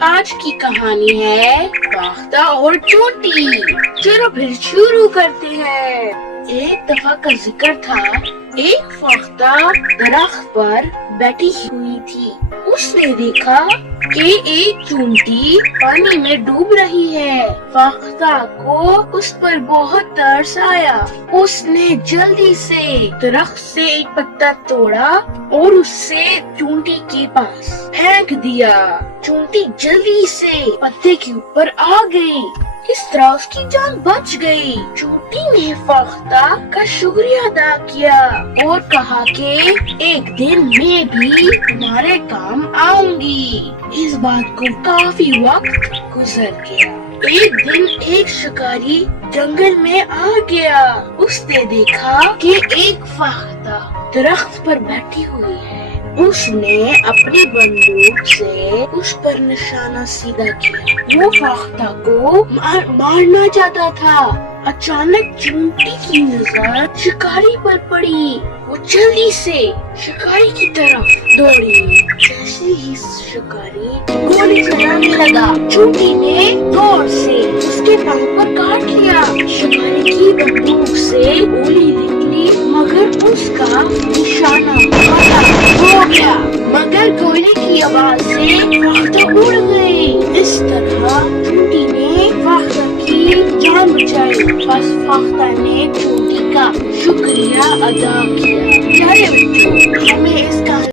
آج کی کہانی ہے فاختہ اور چونٹی۔ چلو پھر شروع کرتے ہیں۔ ایک دفعہ کا ذکر تھا، ایک فاختہ درخت پر بیٹھی ہوئی تھی۔ اس نے دیکھا کہ ایک چونٹی پانی میں ڈوب رہی ہے۔ فاختہ کو اس پر بہت ترس آیا۔ اس نے جلدی سے درخت سے ایک پتا توڑا اور اسے چونٹی کے پاس پھینک دیا۔ چونٹی جلدی سے پتے کے اوپر آ گئی۔ اس طرح اس کی جان بچ گئی۔ چونٹی نے فاختہ کا شکریہ ادا کیا اور کہا کہ ایک دن میں بھی تمہارے کام آؤں گی۔ اس بات کو کافی وقت گزر گیا۔ ایک دن ایک شکاری جنگل میں آ گیا۔ اس نے دیکھا کہ ایک فاختہ درخت پر بیٹھی ہوئی ہے۔ اس نے اپنی بندوق سے اس پر نشانہ سیدھا کیا۔ وہ فاختہ کو مارنا چاہتا تھا۔ اچانک چونٹی کی نظر شکاری پر پڑی۔ وہ جلدی سے شکاری کی طرف دوڑی۔ جیسے ہی شکاری گولی چلانے لگا، چونٹی نے زور سے اس کے پاؤں پر کاٹ لیا۔ شکاری کی بندوق سے گولی نکلی مگر اس کا نشانہ ہو گیا، مگر گولی کی آواز سے فاختہ اڑ گئی۔ اس طرح چونٹی نے فاختہ کی جان بچائی۔ بس فاختہ نے چونٹی کا شکریہ ادا کیا۔ پیارے بچوں، ہمیں اس کا